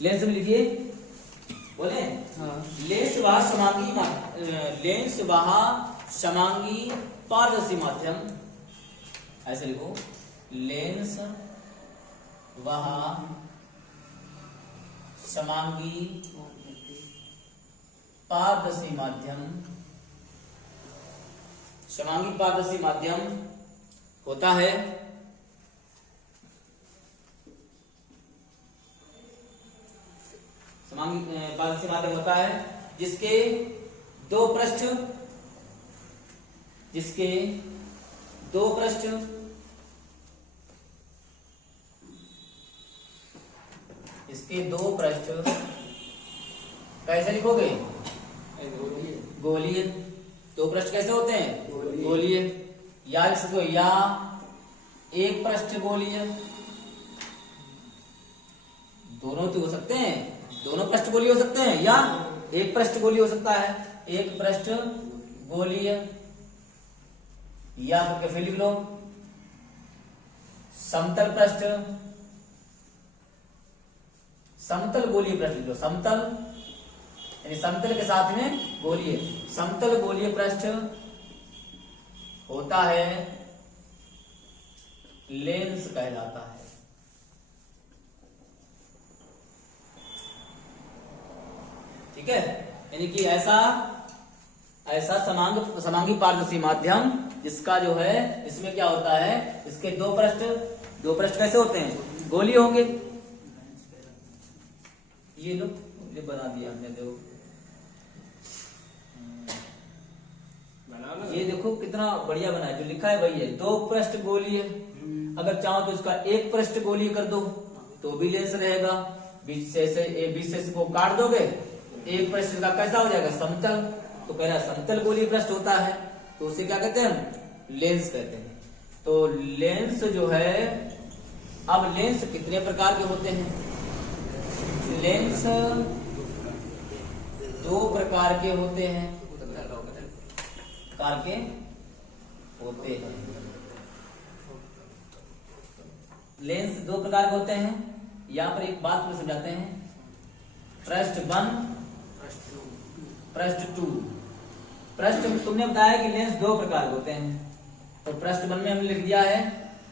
Lens में लिखिए, बोले लेंस वह समांगी पारदर्शी माध्यम, ऐसे लिखो, लेंस वह समांगी पारदर्शी माध्यम, समांगी पारदर्शी माध्यम होता है पारदर्शी माध्यम होता है जिसके दो पृष्ठ कैसे लिखोगे? गोलीय। दो पृष्ठ कैसे होते हैं? गोलीय। या इसको या एक पृष्ठ गोलीय, दोनों तो हो सकते हैं, दोनों पृष्ठ गोलीय हो सकते हैं, या एक पृष्ठ गोलीय हो सकता है, एक पृष्ठ गोलीय। या फिर लिख लो समतल पृष्ठ, समतल गोलीय पृष्ठ लिख लो, समतल यानी समतल के साथ में गोलीय, समतल गोलीय पृष्ठ होता है लेंस कहलाता है। ठीक है, यानी कि ऐसा समांगी पारदर्शी माध्यम जिसका जो है, इसमें क्या होता है, इसके दो पृष्ठ कैसे होते हैं? गोलीय होंगे। ये लो, ये बना दिया हमने, देखो ये देखो कितना बढ़िया बना है, जो लिखा है वही है, दो पृष्ठ गोलीय। अगर चाहो तो इसका एक पृष्ठ गोलीय कर दो तो भी लेंस रहेगा। बीच से इसको काट दोगे, एक पृष्ठ का कैसा हो जाएगा? समतल। तो कह रहा समतल गोलीय पृष्ठ होता है, तो उसे क्या कहते हैं? लेंस कहते हैं। तो लेंस जो है, अब लेंस कितने प्रकार के होते हैं? लेंस दो प्रकार के होते हैं, लेंस दो प्रकार के होते हैं। यहाँ पर एक बात को समझाते हैं, पृष्ठ 1, पृष्ठ 2। पृष्ठ तुमने बताया कि लेंस दो प्रकार के होते हैं, तो पृष्ठ 1 में हमने लिख दिया है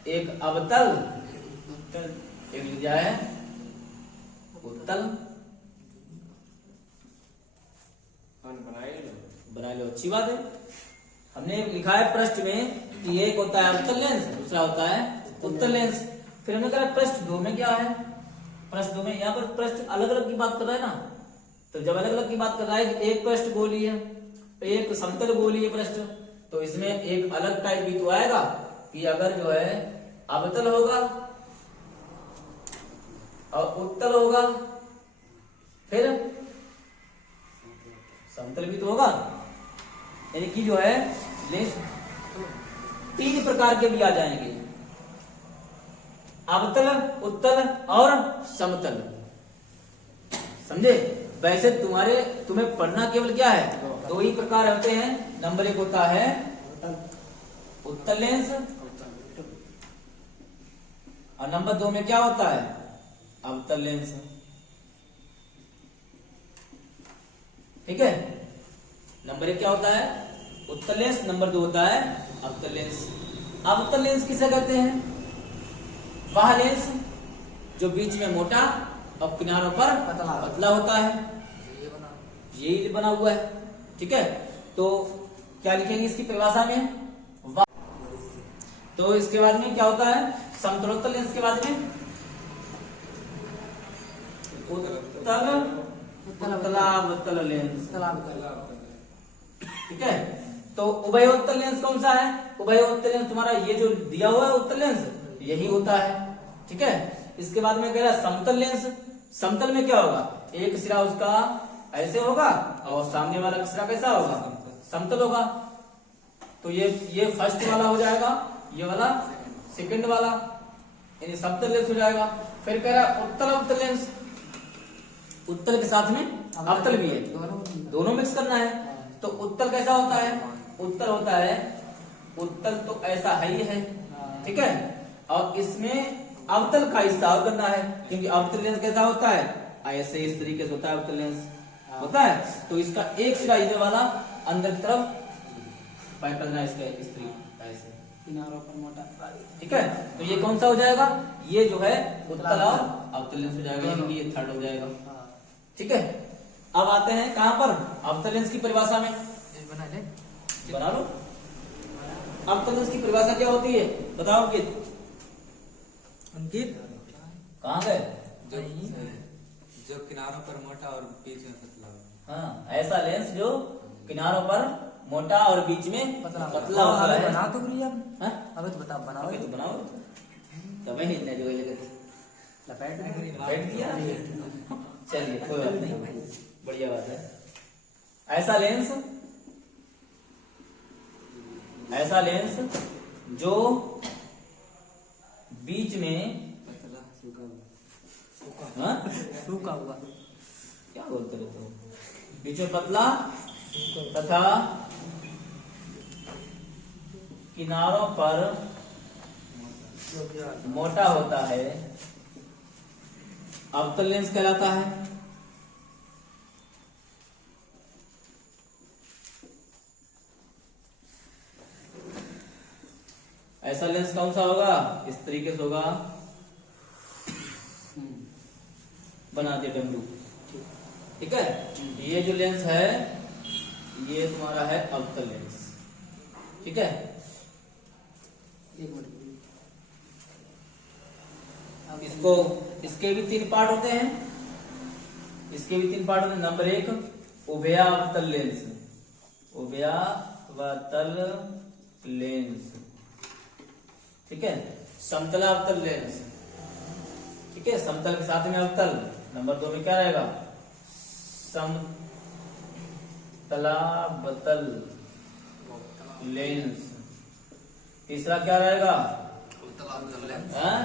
एक अवतल, एक लिख दिया है उत्तल। बना लो, अच्छी बात है। हमने लिखा है पृष्ठ में कि एक होता है अवतल लेंस, दूसरा होता है उत्तल लेंस। फिर हमने कहा पृष्ठ 2 में क्या है? पृष्ठ 2 में यहाँ पर पृष्ठ अलग अलग की बात कर रहा है ना, तो जब अलग अलग की बात कर रहा है कि एक पृष्ठ गोलीय है, एक समतल गोलीय पृष्ठ, तो इसमें एक अलग टाइप भी तो आएगा कि अगर जो है अवतल होगा और उत्तल होगा, फिर समतल भी तो होगा। यानी कि जो है लेंस 3 प्रकार के भी आ जाएंगे, अवतल, उत्तल और समतल। समझे? वैसे तुम्हें पढ़ना केवल क्या है? 2 ही प्रकार होते हैं। नंबर 1 होता है उत्तल लेंस, और नंबर 2 में क्या होता है? अवतल लेंस। ठीक है, नंबर 1 क्या होता है? उत्तल लेंस। नंबर 2 होता है अवतल लेंस। अवतल लेंस किसे कहते हैं? वह लेंस जो बीच में मोटा और किनारों पर पतला होता है, यही बना हुआ है। ठीक है, तो क्या लिखेंगे इसकी परिभाषा में? तो इसके बाद में क्या होता है? समतलोत्तल लेंस के बाद में उत्तलावतल लेंस। ठीक है, तो उभयोत्तल लेंस कौन सा है? उभयोत्तल लेंस तुम्हारा ये जो दिया हुआ है उत्तल लेंस, यही होता है। ठीक है, इसके बाद में कह रहा है समतल लेंस। समतल में क्या होगा? एक सिरा उसका ऐसे होगा और सामने वाला सिरा कैसा होगा? समतल होगा। तो ये फर्स्ट वाला हो जाएगा, ये वाला सेकंड वाला, यानी समतल लेंस हो जाएगा। फिर कह रहा है उत्तल अवतल लेंस। उत्तल के साथ में अवतल भी है, दोनों मिक्स करना है। तो उत्तल कैसा होता है? उत्तल होता है, उत्तल तो ऐसा है ही है। ठीक है, और इसमें अवतल का हिस्सा करना है, क्योंकि अवतल लेंस कैसा होता है? ऐसे इस तरीके से होता है अवतल लेंस होता है। तो इसका एक सिरा इधर वाला अंदर की तरफ पैक करना है इसके इस तरीके ऐसे किनारों पर मोटा, ठीक है। तो ये कौन सा हो जाएगा, ये जो है उत्तल और अवतल लेंस हो जाएगा, यानी कि ये थर्ड हो जाएगा, ठीक है। अब आते हैं कहां पर, अवतल लेंस की परिभाषा में। बना ले, बना लो। अवतल लेंस की परिभाषा क्या होती है बताओ अंकित। अंकित कहाँ गए, जो किनारों पर मोटा और बीच में पतला हो। हाँ, ऐसा लेंस जो किनारों पर मोटा और बीच में पतला होता है। बना तो रही अब, हाँ? अबे तो बता, बनाओ अबे तो बनाओ, तब ही इतने जो लगे लपेट दिया। चलिए कोई बात नहीं, बढ़िया बात है। ऐसा लेंस जो बीच में हाँ? सूखा हुआ, क्या बोलते रहते हो, बीच में पतला तथा किनारों पर मोटा होता है, अवतल लेंस कहलाता है। ऐसा लेंस कौन सा होगा, इस तरीके से होगा, बना दिया डमरू, ठीक है। ये जो लेंस है ये तुम्हारा है अवतल लेंस, ठीक है। एक मिनट, इसको इसके भी 3 पार्ट होते हैं, इसके भी 3 पार्ट होते हैं। नंबर 1 उभयावतल लेंस, उभयावतल लेंस, ठीक है। समतलावतल लेंस, ठीक है, समतल के साथ में अवतल। नंबर 2 में क्या रहेगा, समतलावतल लेंस। तीसरा क्या रहेगा, हाँ?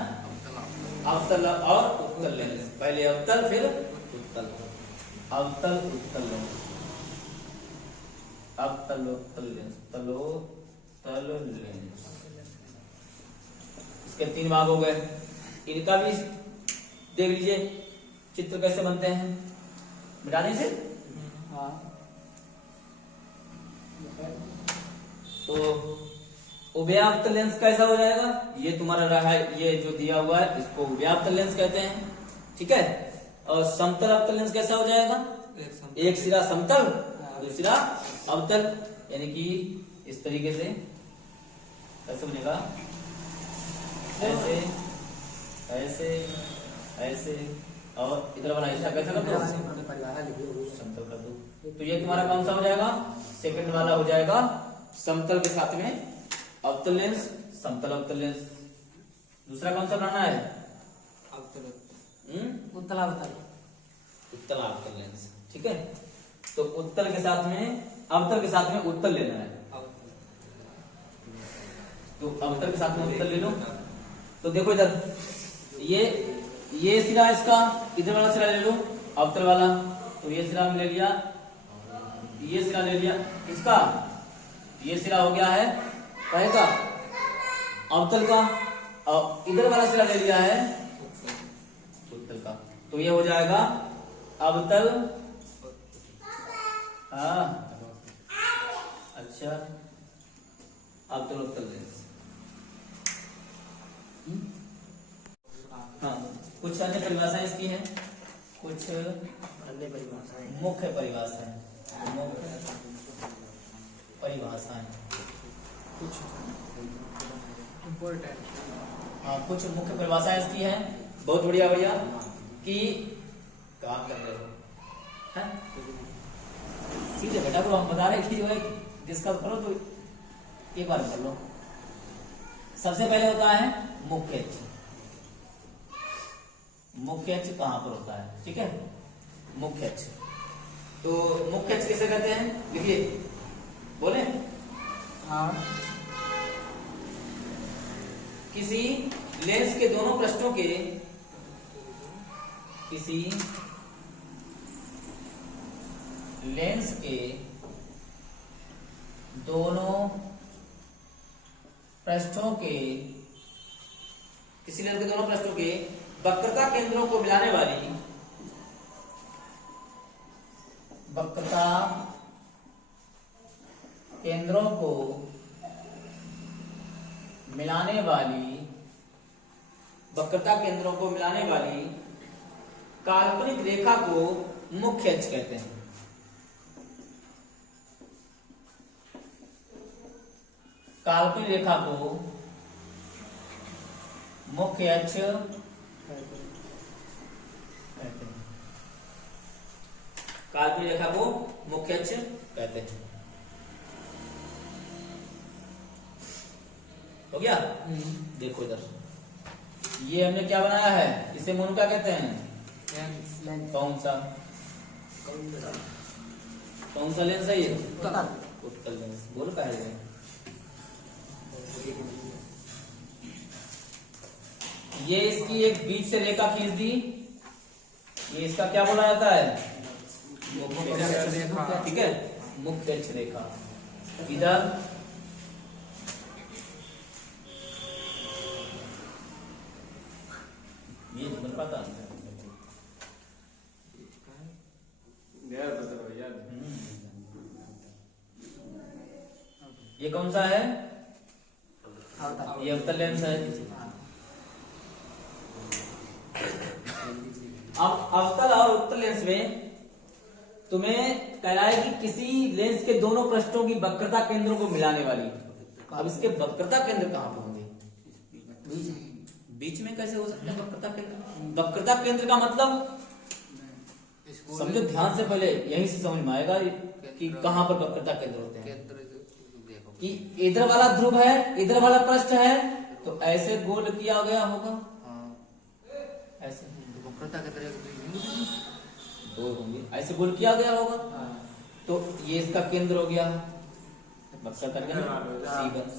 अवतल और उत्तल लेंस, पहले अवतल फिर उत्तल, अवतल उत्तल लेंस, अवतल उत्तल लेंस, तलोत्तल लेंस। इसके 3 भाग हो गए। इनका भी देख लीजिए चित्र कैसे बनते हैं, मिटा दें इसे। तो उभयावतल लेंस कैसा हो जाएगा, ये तुम्हारा रहा है, ये जो दिया हुआ है इसको उभयावतल लेंस कहते हैं, ठीक है। और समतल अवतल लेंस कैसा हो जाएगा, एक सिरा समतल दूसरा सिरा अवतल, यानी कि इस तरीके से कैसे बनेगा, ऐसे ऐसे ऐसे, और इधर वाला हिस्सा कैसे कर दो, समतल कर दो। तो ये तुम्हारा कौन सा हो जाएगा, सेकंड वाला हो जाएगा, समतल के साथ में अवतल लेंस, समतल अवतल लेंस। दूसरा कौन सा बनाना है, उत्तलावतल, उत्तल अवतल लेंस, ठीक है। तो उत्तल के साथ में अवतल के साथ में उत्तल लेना है, तो अवतल के साथ में उत्तल ले लो। तो देखो इधर ये सिरा इसका, इधर वाला सिरा ले लो अवतल वाला, तो ये सिरा ले लिया, ये सिरा ले लिया, इसका ये सिरा हो गया है कहेगा अवतल का, और इधर वाला सिरा ले लिया है उत्तल का, तो ये हो जाएगा अवतल। हाँ अच्छा, अवतल उत्तल लेंस। हाँ, कुछ अन्य परिभाषाएं इसकी हैं, कुछ अन्य परिभाषाएं, मुख्य परिभाषाएं, मुख्य परिभाषाएं, कुछ इम्पोर्टेंट, हाँ कुछ मुख्य परिभाषाएं इसकी हैं, बहुत बढ़िया बढ़िया। कि काम कर रहे हो हैं? सीधे बेटा को हम बता रहे कि जो है डिस्कस करो तो एक बार कर लो। सबसे पहले होता है मुख्य अक्ष। मुख्य अक्ष कहां पर होता है, ठीक है, मुख्य अक्ष। तो मुख्य अक्ष किसे कहते हैं, लिखिए, बोले। हाँ, किसी लेंस के दोनों पृष्ठों के, किसी लेंस के दोनों पृष्ठों के, किसी लेंस के दोनों पृष्ठों के वक्रता केंद्रों को मिलाने वाली, वक्रता केंद्रों को मिलाने वाली काल्पनिक रेखा को मुख्य अक्ष कहते हैं। काल्पनिक रेखा को मुख्य अक्ष कहते हैं। काल्पनिक रेखा को मुख्य अक्ष कहते हैं। हो गया? देखो इधर, ये हमने क्या बनाया है, इसे मोनू क्या कहते हैं? कौन सा लेंस है ये? उत्तल लेंस। बोल का है ये इसकी एक बीच से रेखा खींच दी, ये इसका क्या बोला जाता है? ठीक है, मुख्य अक्ष रेखा। इधर ये बन पाता है? ये कौन सा है? ये अवतल लेंस है। अब अवतल और उत्तल लेंस में तुम्हें कह रहा है कि किसी लेंस के दोनों पृष्ठों की वक्रता केंद्रों को मिलाने वाली। अब इसके वक्रता केंद्र कहाँ पर होंगे? बीच में कैसे हो सकते हैं वक्रता केंद्र? वक्रता केंद्र का मतलब समझो ध्यान से, पहले यहीं से समझ में आएगा कि कहां पर वक्रता केंद्र होते हैं। कि इधर वाला ध्रुव है, इधर वाला पृष्ठ है, तो ऐसे गोल किया गया होगा। ऐसे वक्रता केंद्र दो होंगे, ऐसे गोल किया गया होगा। तो ये इसका केंद्र हो गया वक्रता केंद्र C1।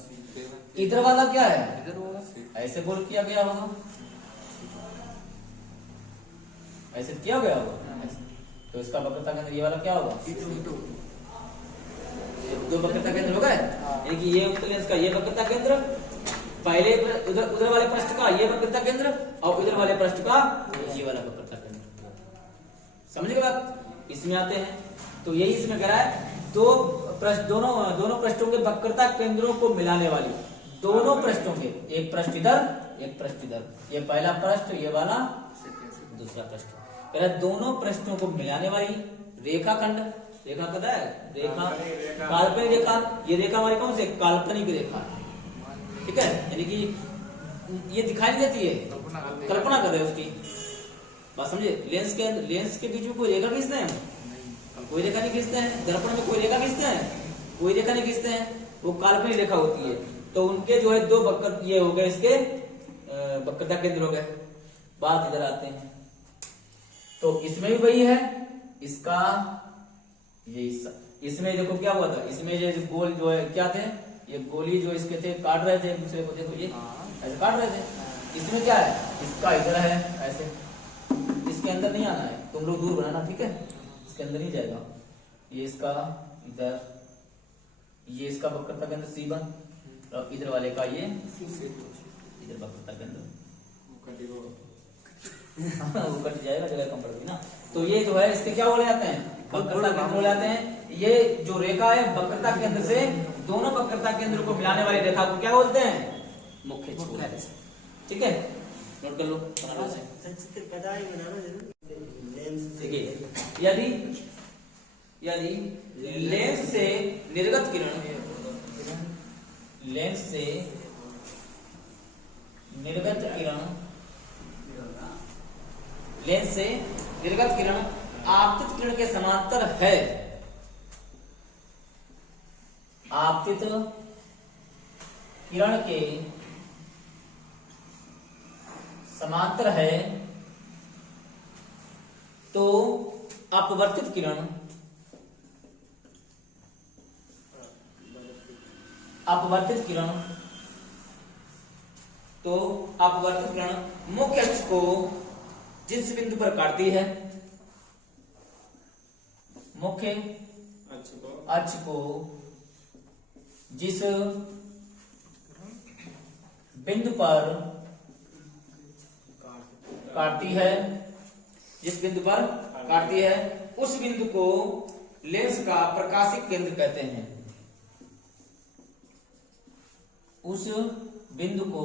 इधर वाला क्या है? ऐसे गोल किया गया होगा, ऐसे किया गया होगा ऐसे। तो इसका वक्रता केंद्र ये वाला क्या होगा? दो वक्रता केंद्र हो गए। यानी कि ये उत्तल लेंस का ये वक्रता केंद्र, पहले उधर वाले पृष्ठ का ये वक्रता केंद्र, और इधर वाले पृष्ठ का ये वाला वक्रता केंद्र। समझे बात? इसमें आते हैं तो यही इसमें कह रहा है, दोनों पृष्ठों के वक्रता केंद्रों को मिलाने वाली, दोनों पृष्ठों के, एक पृष्ठ इधर एक पृष्ठ इधर, ये पहला पृष्ठ ये वाला दूसरा पृष्ठ, पहले दोनों पृष्ठों को मिलाने वाली रेखाखंड। रेखा पता है? रेखा काल्पनिक रेखा। ये रेखा हमारी कौन सी? काल्पनिक रेखा। ठीक है, यानी कि ये दिखाई नहीं देती है, कल्पना कर रहे हैं उसकी बात। समझे? लेंस के बीच में कोई रेखा खींचते हैं? कोई रेखा नहीं खींचते हैं। दर्पण में कोई रेखा खींचते हैं? कोई रेखा नहीं खींचते हैं। वो काल्पनिक रेखा होती है। तो उनके जो है दो वक्र ये हो गए, इसके वक्रता केंद्र हो गए। बात इधर आते हैं तो इसमें भी वही है। इसका ये इसमें देखो क्या हुआ था, इसमें जो गोल जो है क्या थे, ये गोली जो इसके थे काट रहे थे एक दूसरे को। देखो ये ऐसे काट रहे थे। इसमें क्या है? इसका इधर है ऐसे, इसके अंदर नहीं आना है, तुम लोग दूर बनाना। ठीक है, इसके अंदर नहीं जाएगा। ये इसका इधर, ये इसका वक्रता केंद्र C1, और इधर वाले का ये इधर वक्रता केंद्र। वो कट जाएगा, जगह कम पड़ेगी ना। तो ये जो है इसके क्या बोले जाते हैं? वक्रता केंद्र बोले जाते हैं। ये जो रेखा है वक्रता केंद्र से दोनों वक्रता केंद्र को मिलाने वाली रेखा को क्या बोलते हैं? मुख्य अक्ष। ठीक है, नोट कर लो। देखिए, यदि लेंस से निर्गत किरण, लेंस से निर्गत किरण आपतित किरण के समांतर है, आपतित किरण के समांतर है, तो अपवर्तित किरण मुख्य अक्ष को जिस बिंदु पर काटती है, मुख्य अक्ष को जिस बिंदु पर काटती है, उस बिंदु को लेंस का प्रकाशिक केंद्र कहते हैं। उस बिंदु को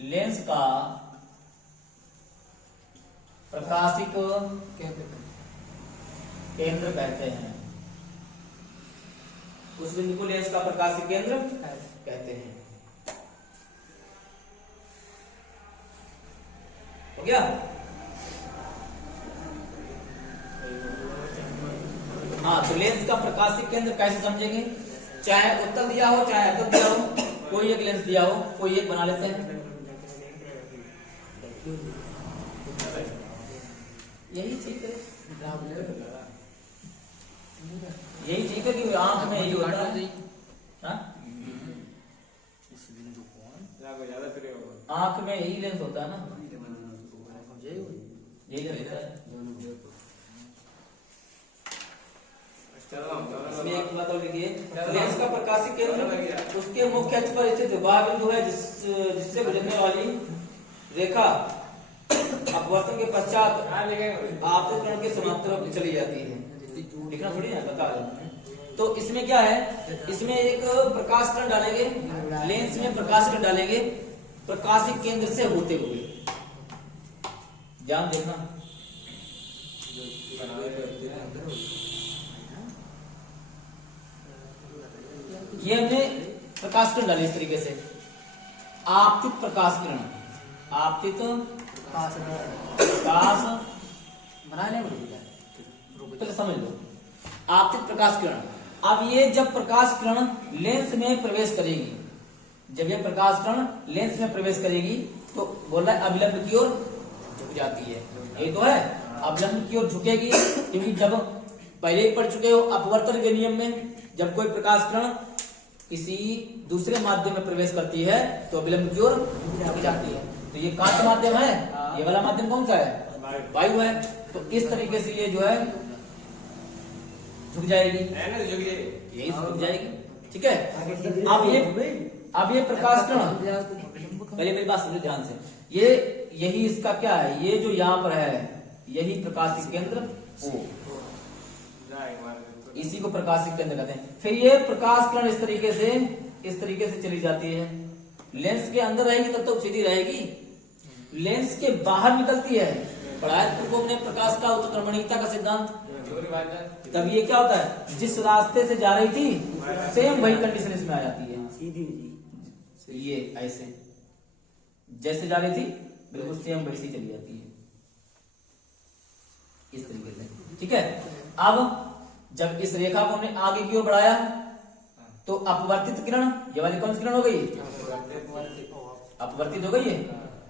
लेंस का प्रकाशिक केंद्र कहते हैं। उस बिंदु को लेंस का प्रकाशिक केंद्र कहते हैं। हो गया? हाँ, तो लेंस का प्रकाशिक केंद्र कैसे समझेंगे? चाहे उत्तल दिया हो चाहे अतल दिया हो, कोई एक लेंस दिया हो, कोई एक बना लेते हैं। यही ठीक है, यही ठीक है कि आंख में यही होता है। हाँ? आंख में यही लेंस होता है ना, यही लेंस होता है। इसमें एक बात और लिखिए, लेंस का प्रकाशिक केंद्र उसके मुख्य अक्ष पर स्थित वह बिंदु है जिससे गुजरने वाली रेखा अपवर्तन के पश्चात आपतित किरण के समांतर चली जाती है। लिखना थोड़ी है, बता रहे। तो इसमें क्या है, इसमें एक प्रकाश किरण डालेंगे, लेंस में प्रकाश किरण डालेंगे प्रकाशिक केंद्र से होते हुए। ध्यान देखना, ये हमने प्रकाश किरण डाली इस तरीके से, आपतित प्रकाश किरण, आपतित प्रकाश बनाने में पहले समझ लो, आपतित प्रकाश किरण। अब ये जब प्रकाश किरण लेंस में प्रवेश करेगी, जब ये प्रकाश किरण लेंस में प्रवेश करेगी तो बोल रहा है अभिलंब की ओर झुक जाती है। ये तो है, अभिलंब की ओर झुकेगी, क्योंकि जब पहले ही पढ़ चुके हो अपवर्तन के नियम में, जब कोई प्रकाश किरण किसी दूसरे माध्यम में प्रवेश करती है तो अभिलंब की ओर झुक जाती है। तो ये कांच माध्यम है, ये वाला माध्यम कौन सा है? वायु है। तो इस तरीके से ये जो है झुक जाएगी, यही झुक जाएगी। ठीक है, अब ये प्रकाश किरण, पहले मेरी बात समझो ध्यान से, ये यही इसका क्या है, ये जो यहाँ पर है यही प्रकाशिक केंद्र ओ, इसी को प्रकाशिक केंद्र कहते हैं। फिर ये प्रकाश किरण इस तरीके से चली जाती है। लेंस के अंदर रहेगी तब तो सीधी रहेगी, लेंस के बाहर निकलती है। पढ़ाया तुमको अपने प्रकाश का उत्क्रमणीयता का सिद्धांत, तब ये क्या होता है, जिस रास्ते से जा रही थी सेम वही कंडीशन इसमें आ जाती है। सीधी ये ऐसे जैसे जा रही थी बिल्कुल सेम वैसी चली जाती है, इस तरीके से। ठीक है, अब जब इस रेखा को हमने आगे की ओर बढ़ाया तो अपवर्तित किरण, ये वाली कौन सी किरण हो गई? अपवर्तित हो गई है।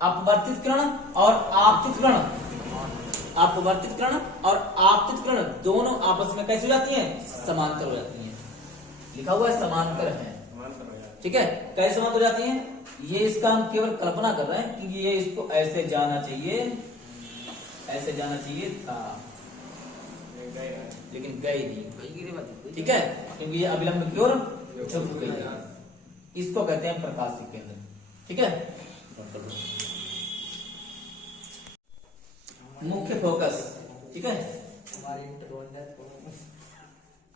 अपवर्तित किरण और आपतित किरण, अपवर्तित किरण और आपतित किरण दोनों आपस में कैसे हो जाती हैं? समांतर हो जाती हैं। लिखा हुआ है समांतर है। ठीक है, कैसे समांतर हो जाती हैं? ये इसका हम केवल कल्पना कर रहे हैं कि ये इसको ऐसे जाना चाहिए, ऐसे जाना चाहिए था, लेकिन गई नहीं। ठीक है, क्योंकि ये अभिलंब की ओर झुक गई है। इसको कहते हैं प्रकाशिक केंद्र। ठीक है, मुख्य फोकस। ठीक है, हमारी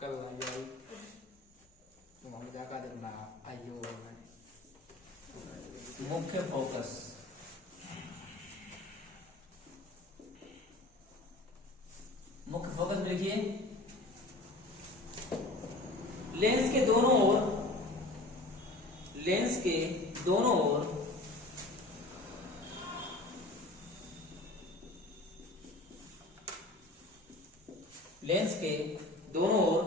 कल मुख्य फोकस। मुख्य फोकस में लिखिए, लेंस के दोनों ओर, लेंस के दोनों ओर लेंस के दोनों ओर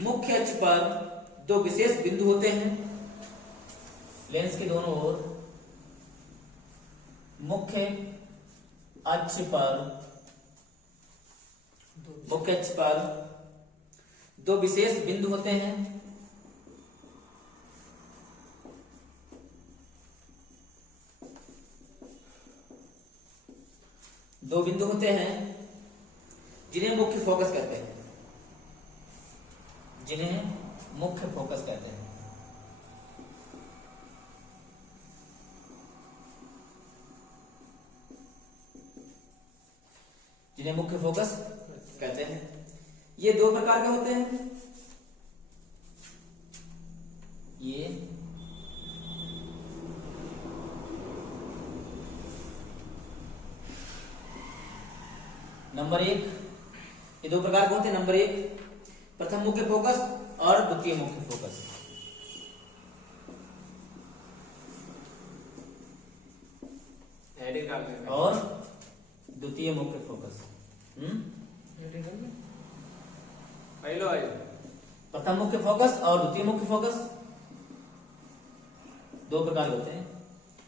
मुख्य अक्ष पर दो विशेष बिंदु होते हैं। लेंस के दोनों ओर मुख्य अक्ष पर दो विशेष बिंदु होते हैं। दो बिंदु होते हैं जिन्हें मुख्य फोकस कहते हैं, जिन्हें मुख्य फोकस कहते हैं। जिन्हें मुख्य फोकस कहते हैं। ये दो प्रकार के होते हैं, ये नंबर एक, ये दो प्रकार के होते हैं। नंबर एक प्रथम मुख्य फोकस और द्वितीय मुख्य फोकस। और द्वितीय मुख्य फोकस। प्रथम मुख्य फोकस और द्वितीय मुख्य फोकस दो प्रकार होते हैं,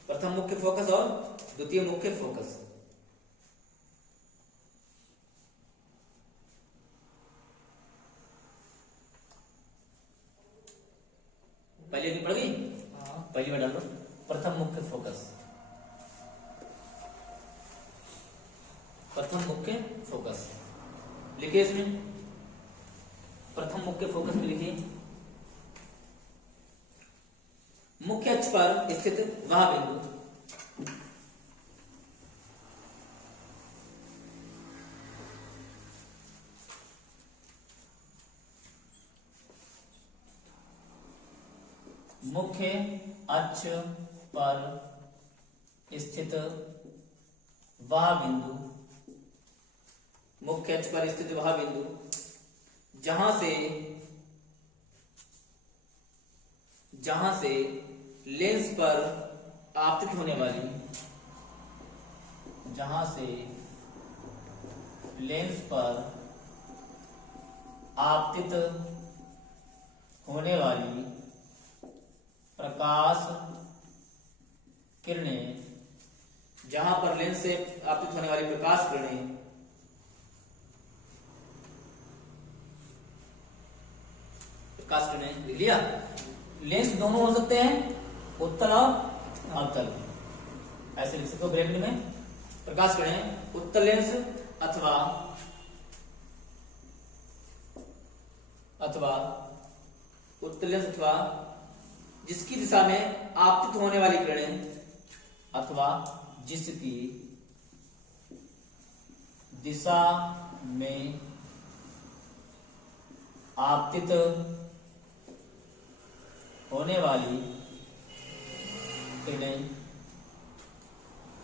प्रथम मुख्य फोकस और द्वितीय मुख्य फोकस। पहले भी पढ़ गई, पहली बार डाल दो प्रथम मुख्य फोकस। प्रथम मुख्य फोकस लिखिए, इसमें प्रथम मुख्य फोकस में लिखिए, मुख्य अक्ष पर स्थित वह बिंदु मुख्य अक्ष पर स्थित वह बिंदु, मुख्य अक्ष पर स्थित वह बिंदु जहां से लेंस पर आपतित होने वाली, जहां से लेंस पर आपतित होने वाली प्रकाश किरणें, जहां पर लेंस से आपतित होने वाली प्रकाश किरणें लिख लिया। लेंस दोनों हो सकते हैं, उत्तल और अवतल, ऐसे लिख सकते हो ब्रैकेट में। प्रकाश किरणें उत्तल लेंस अथवा उत्तल लेंस अथवा जिसकी दिशा में आपतित होने वाली किरणें, अथवा जिसकी दिशा में आपतित होने वाली किरणें,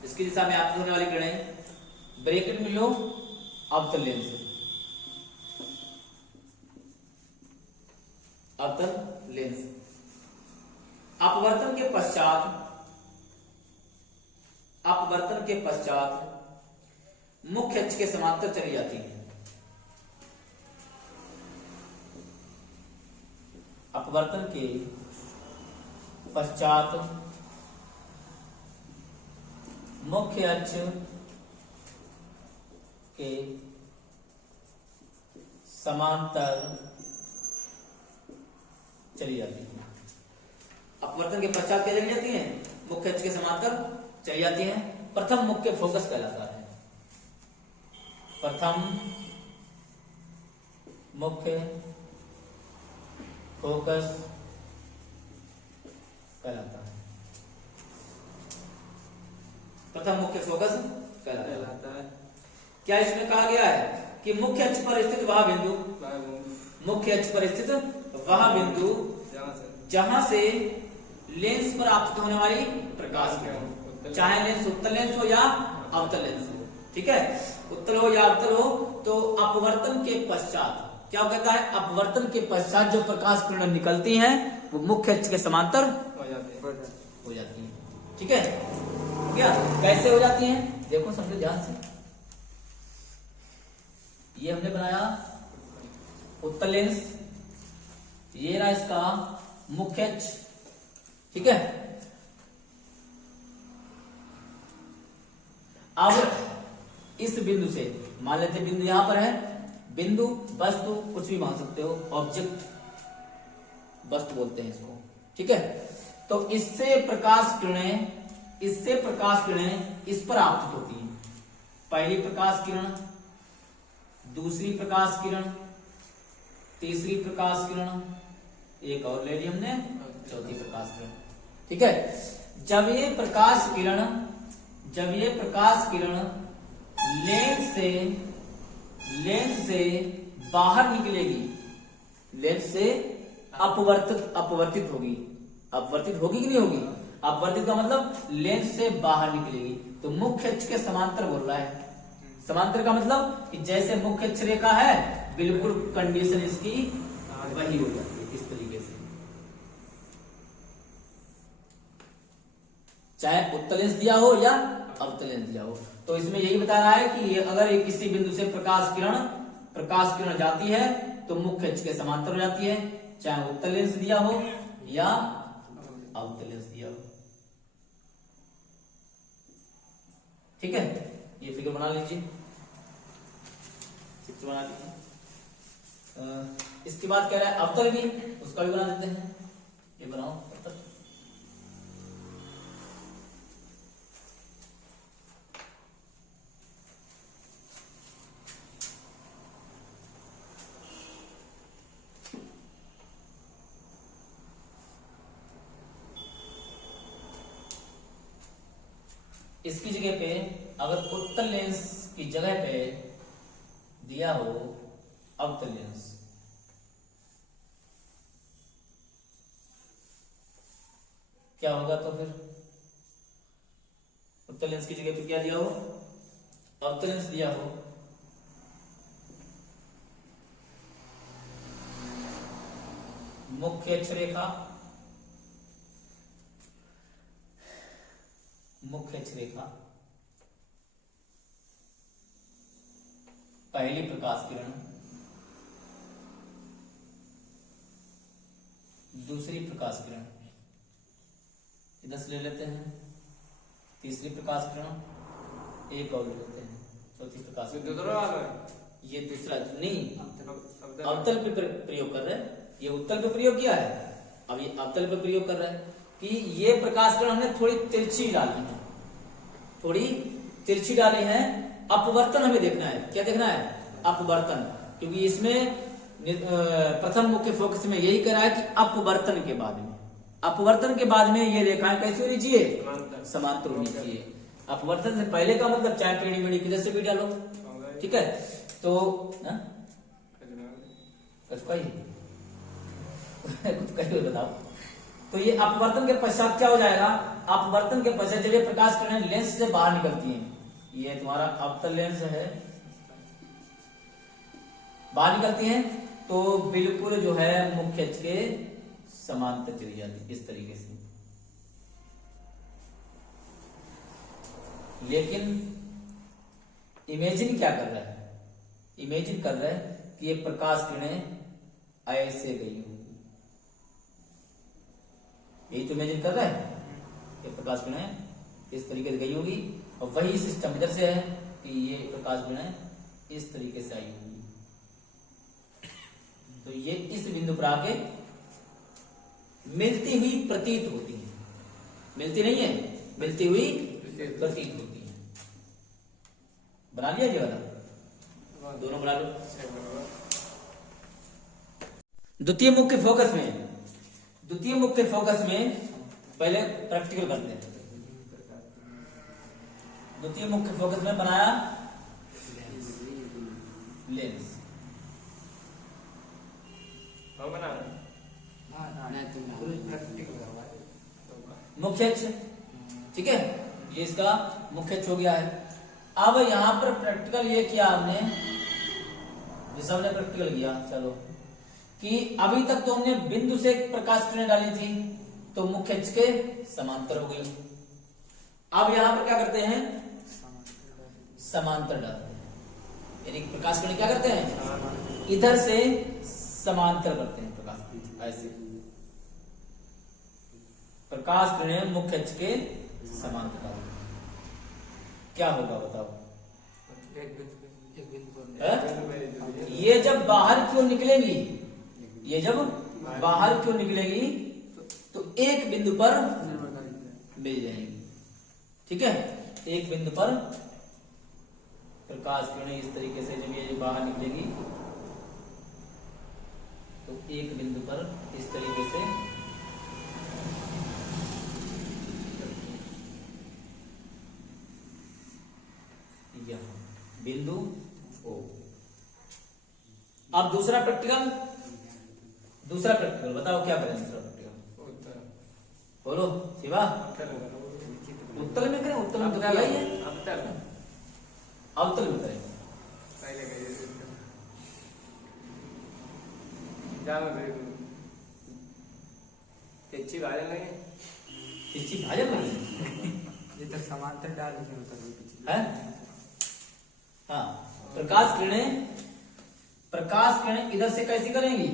इसकी दिशा में आपतित होने वाली किरणें ब्रैकेट में लो अवतल लेंस, अवतल लेंस। अपवर्तन के पश्चात मुख्य अक्ष के समांतर चली जाती है। अपवर्तन के पश्चात मुख्य अक्ष के समांतर चली जाती है। अपवर्तन के पश्चात क्या चली जाती है? मुख्य अक्ष के समांतर चली जाती हैं। प्रथम मुख्य फोकस कहलाता है, प्रथम मुख्य फोकस कहलाता है, प्रथम मुख्य फोकस कहलाता है। क्या इसमें कहा गया है कि मुख्य अक्ष पर स्थित वह बिंदु, मुख्य अक्ष पर स्थित वह बिंदु जहां से लेंस पर आपतित होने वाली प्रकाश किरण, चाहे लेंस उत्तल लेंस हो या अवतल लेंस हो, ठीक है, उत्तल हो या अवतल हो, तो अपवर्तन के पश्चात क्या कहता है? अपवर्तन के पश्चात जो प्रकाश किरण निकलती हैं वो मुख्य अक्ष के समांतर हो जाती हैं, ठीक है। क्या कैसे हो जाती हैं? देखो समझो ध्यान से। ये हमने बनाया उत्तल लेंस, ये रहा इसका मुख्य अक्ष, ठीक है। अब इस बिंदु से मान लेते बिंदु यहां पर है, बिंदु वस्तु कुछ भी मान सकते हो, ऑब्जेक्ट वस्तु बोलते हैं इसको, ठीक है। तो इससे प्रकाश किरणें इस पर आपतित होती हैं। पहली प्रकाश किरण, दूसरी प्रकाश किरण, तीसरी प्रकाश किरण, एक और ले ली हमने, चौथी प्रकाश किरण, ठीक है। जब ये प्रकाश किरण लेंस से बाहर निकलेगी, लेंस से अपवर्तित होगी। अपवर्तित होगी कि नहीं होगी? अपवर्तित का मतलब लेंस से बाहर निकलेगी। तो मुख्य अक्ष के समांतर बोल रहा है। समांतर का मतलब कि जैसे मुख्य अक्ष रेखा है बिल्कुल कंडीशन इसकी वही हो जाती है, इस तरीके से। चाहे उत्तल लेंस दिया हो या अवतल लेंस दिया हो। तो इसमें यही बता रहा है कि अगर एक किसी बिंदु से प्रकाश किरण जाती है तो मुख्य अक्ष के समांतर हो जाती है, चाहे उत्तल लेंस दिया हो या अवतल लेंस दिया हो। ठीक है, ये फिगर बना लीजिए, चित्र बना लीजिए। इसके बाद कह रहा है अवतल भी, उसका भी बना देते हैं। ये बनाओ अवतल। इसकी जगह पे अगर उत्तल लेंस की जगह पे दिया हो अवतल लेंस, क्या होगा? तो फिर उत्तल लेंस की जगह पे क्या दिया हो? अवतल लेंस दिया हो, मुख्य अक्ष रेखा, मुख्य अक्ष रेखा, पहली प्रकाश किरण, दूसरी प्रकाश किरण, इधर से ले लेते हैं, तीसरी प्रकाश किरण, एक और ले लेते हैं, चौथी प्रकाश किरण। ये दूसरा नहीं, अवतल पे प्रयोग कर रहे हैं, ये उत्तल पे प्रयोग किया है, अब ये अवतल पे प्रयोग कर रहे हैं कि ये प्रकाश किरण हमने थोड़ी तिरछी डाली है, थोड़ी तिरछी डाली है। अपवर्तन हमें देखना है, क्या देखना है? अपवर्तन, क्योंकि इसमें प्रथम मुख्य फोकस में यही कह रहा है कि अपवर्तन के बाद में, अपवर्तन के बाद में ये रेखाएं कैसी होनी चाहिए? समांतर होनी चाहिए। अपवर्तन से पहले का मतलब चाहे टेढ़ी मेढ़ी किधर से भी डालो, ठीक है। तो कुछ कहिए बताओ। तो ये अपवर्तन के पश्चात क्या हो जाएगा? अपवर्तन के पश्चात जब ये प्रकाश किरणें लेंस से बाहर निकलती हैं, ये तुम्हारा अवतल लेंस है, बाहर निकलती हैं तो बिल्कुल जो है मुख्य अक्ष के समांतर चली जाती है, इस तरीके से। लेकिन इमेजिन क्या कर रहा है? इमेजिन कर रहा है कि ये प्रकाश किरणें ऐसे गई होंगी, यही तो इमेजिन कर रहा है कि प्रकाश किरणें इस तरीके से गई होगी, और वही सिस्टम इधर से है कि ये प्रकाश किरणें इस तरीके से आई होंगी। तो ये इस बिंदु पर आके मिलती हुई प्रतीत होती है, मिलती नहीं है, मिलती हुई प्रतीत होती है। बना लिया ये वाला, दोनों बना लो। द्वितीय मुख्य फोकस में पहले प्रैक्टिकल करते हैं। द्वितीय मुख्य फोकस में बनाया लेंस, मुख्य अक्ष, ठीक है, ये इसका मुख्य अक्ष हो गया है। अब यहां पर प्रैक्टिकल ये किया हमने, जैसा हमने प्रैक्टिकल किया, चलो कि अभी तक तो हमने बिंदु से प्रकाश किरणें डाली थी तो मुख्य अक्ष के समांतर हो गई। अब यहां पर क्या करते हैं? समांतर डालते हैं, यानी प्रकाश किरण क्या करते हैं? इधर से समांतर करते हैं प्रकाश किरण, ऐसे प्रकाश किरण मुख्य अक्ष के समांतर डालते हैं। क्या होगा बताओ? ये जब बाहर की ओर निकलेगी, ये जब बाहर की ओर निकलेगी तो एक बिंदु पर मिल जाएंगी, ठीक है। एक बिंदु पर प्रकाश किरणें इस तरीके से जब ये बाहर निकलेगी तो एक बिंदु पर इस तरीके से यह बिंदु O। अब दूसरा प्रैक्टिकल बताओ क्या करें दूसरा प्रैक्टिकल, बोलो शिवा। उत्तल में करें, उत्तल में तो किया ही है, अवतल में करें। तिरछी भाजन लगे, तिरछी भाजन लगी ये तो समांतर डाल होता है। हाँ, प्रकाश किरणें इधर से कैसी करेंगी,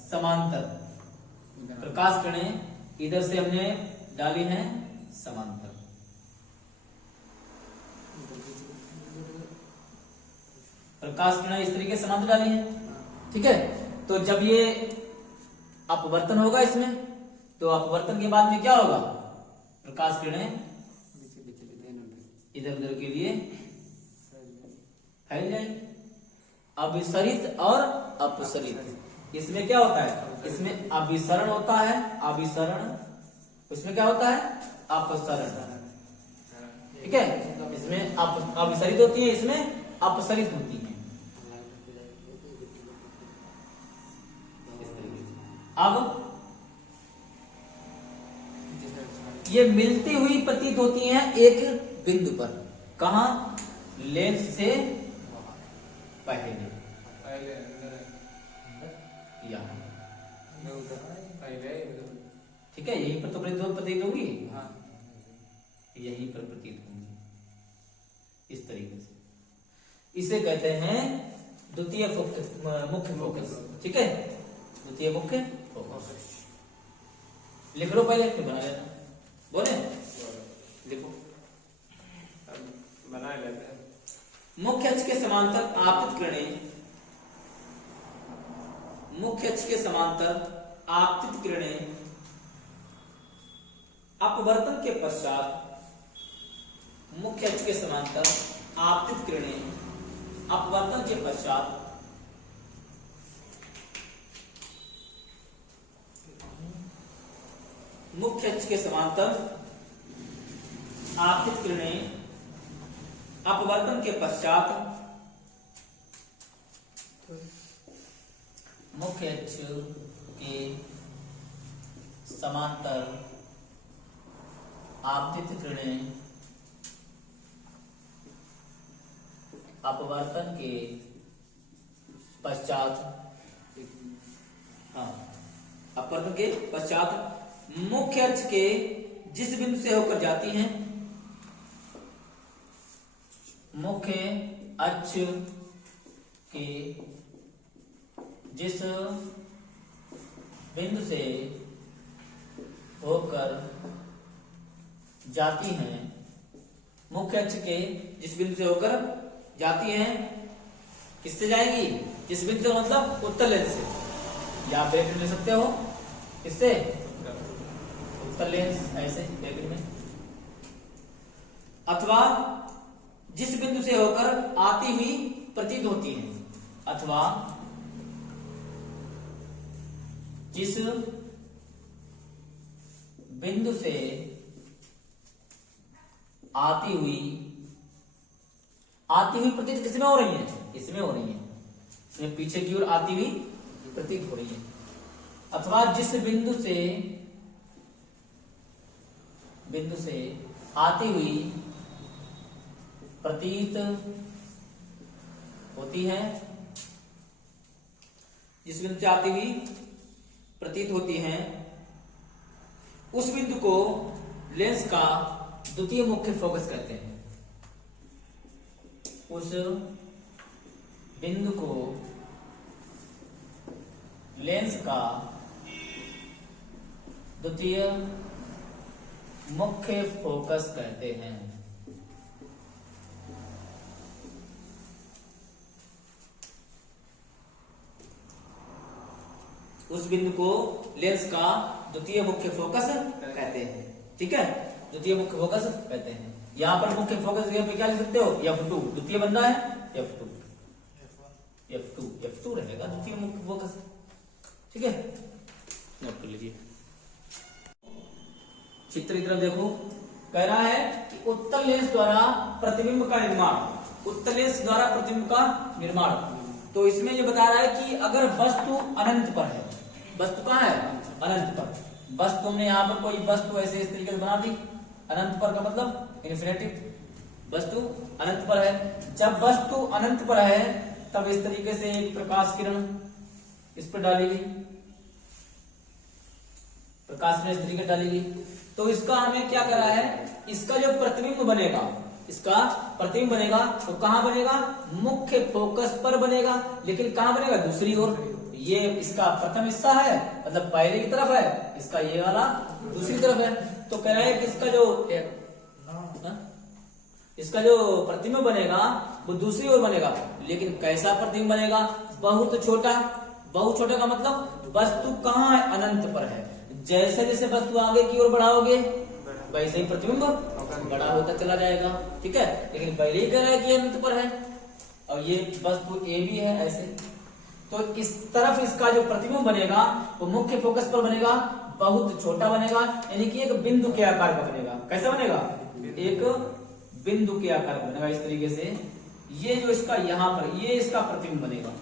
समांतर। प्रकाश किरणें इधर से हमने डाली हैं समांतर। प्रकाश किरणें इस तरीके से समांतर डाली हैं, ठीक है। तो जब ये अपवर्तन होगा इसमें, तो अपवर्तन के बाद में क्या होगा, प्रकाश किरणें इधर उधर के लिए फैल जाएंगे। अभिसरित और अपसरित, इसमें क्या होता है, इसमें अभिसरण होता है, अभिसरण, इसमें क्या होता है, अपसरण, ठीक है। इसमें अभिसरित होती है, इसमें अपसरित होती है। अब ये मिलती हुई प्रतीत होती हैं एक बिंदु पर, कहा, लेंस से पहले यहाँ, ठीक है। यहीं पर तो प्रतीत होंगी, यहीं पर प्रतीत होंगी इस तरीके से। इसे कहते हैं द्वितीय मुख्य फोकस, ठीक है, द्वितीय मुख्य फोकस। लिख लो पहले, फिर बना लेना, बोले लिखो, बना लेते हैं। मुख्य अक्ष के समांतर आपतित किरणें, मुख्य अक्ष के समांतर आपतित किरणें अपवर्तन के पश्चात, मुख्य अक्ष के समांतर आपतित किरणें अपवर्तन के पश्चात मुख्य अक्ष के समांतर आपतित किरणें अपवर्तन के पश्चात मुख्य अक्ष के समांतर आपतित किरणें अपवर्तन के पश्चात, हाँ, अपवर्तन के पश्चात मुख्य अक्ष के जिस बिंदु से होकर जाती हैं, मुख्य अक्ष के जिस बिंदु से होकर जाती हैं, मुख्य अक्ष के जिस बिंदु से होकर जाती हैं, किससे जाएंगी, जिस बिंदु से मतलब उत्तल लेंस से, या ब्रैकेट ले सकते हो, किससे, उत्तल लेंस, ऐसे ब्रैकेट में, अथवा जिस बिंदु से होकर आती हुई प्रतीत होती है, अथवा जिस बिंदु से आती हुई प्रतीत किसमें हो रही है, इसमें हो रही है, इसमें पीछे की ओर आती हुई प्रतीत हो रही है, अथवा जिस बिंदु से आती हुई प्रतीत होती है, जिस बिंदु से आती हुई प्रतीत होती है, उस बिंदु को लेंस का द्वितीय मुख्य फोकस कहते हैं। उस बिंदु को लेंस का द्वितीय मुख्य फोकस कहते हैं। उस बिंदु को लेंस का द्वितीय मुख्य फोकस कहते हैं, ठीक है, द्वितीय मुख्य फोकस कहते हैं। यहां पर मुख्य फोकस पे क्या लिख सकते हो, F2, द्वितीय बनना है F2 रहेगा द्वितीय मुख्य फोकस, ठीक है। नोट कर लीजिए। चित्र की तरफ देखो, कह रहा है कि उत्तल लेंस द्वारा प्रतिबिंब का निर्माण, उत्तल लेंस द्वारा प्रतिबिंब का निर्माण तो इसमें ये बता रहा है कि अगर वस्तु अनंत पर है, वस्तु कहाँ है, अनंत पर, वस्तु हमने यहाँ पर कोई वस्तु ऐसे इस तरीके से बना दी, अनंत पर का मतलब इन्फिनिटिव, वस्तु अनंत पर है। जब वस्तु अनंत पर है तब इस तरीके से एक प्रकाश किरण इस पर डाली गई, प्रकाश किरण इस तरीके से डाली गई, तो इसका हमें क्या करा है, इसका जो प्रतिबिंब बनेगा, इसका प्रतिबिंब बनेगा तो कहां बनेगा, मुख्य फोकस पर बनेगा, लेकिन कहां बनेगा, दूसरी ओर। ये इसका प्रथम हिस्सा है, मतलब पहले की तरफ है, इसका ये वाला दूसरी तरफ है। तो कह रहा है कि इसका जो प्रतिबिंब बनेगा वो दूसरी ओर बनेगा, लेकिन कैसा प्रतिबिंब बनेगा, बहुत छोटा। बहुत छोटा का मतलब वस्तु कहाँ है, अनंत पर है। जैसे जैसे वस्तु आगे की ओर बढ़ाओगे वैसे ही प्रतिबिंब बड़ा होता चला जाएगा, ठीक है। लेकिन पहले ही कह रहा है कि अनंत पर है, और ये वस्तु ए भी है ऐसे, तो इस तरफ इसका जो प्रतिबिंब बनेगा वो मुख्य फोकस पर बनेगा, बहुत छोटा बनेगा, यानी कि एक बिंदु के आकार का बनेगा। कैसा बनेगा, एक बिंदु के आकार का बनेगा इस तरीके से। ये जो इसका यहाँ पर ये इसका प्रतिबिंब बनेगा,